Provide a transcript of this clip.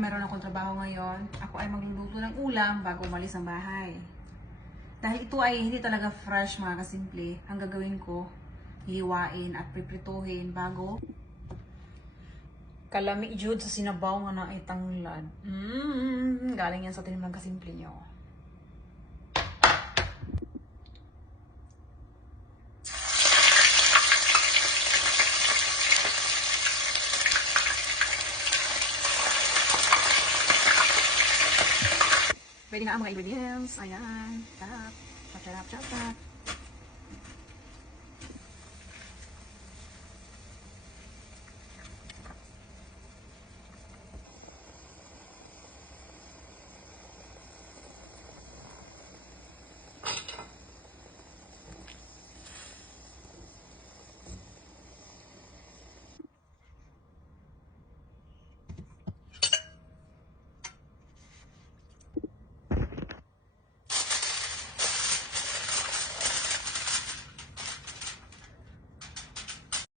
meron akong trabaho ngayon. Ako ay magluluto ng ulam bago umalis ng bahay. Dahil ito ay hindi talaga fresh mga kasimple, ang gagawin ko, hiwain at piprituhin bago kalami jud sa sinabaw nga na ay tanglad. Galing yan sa tinim ng kasimple nyo. Pwede nga ang mga ingredients. Ayan. Chop, chop, chop, chop.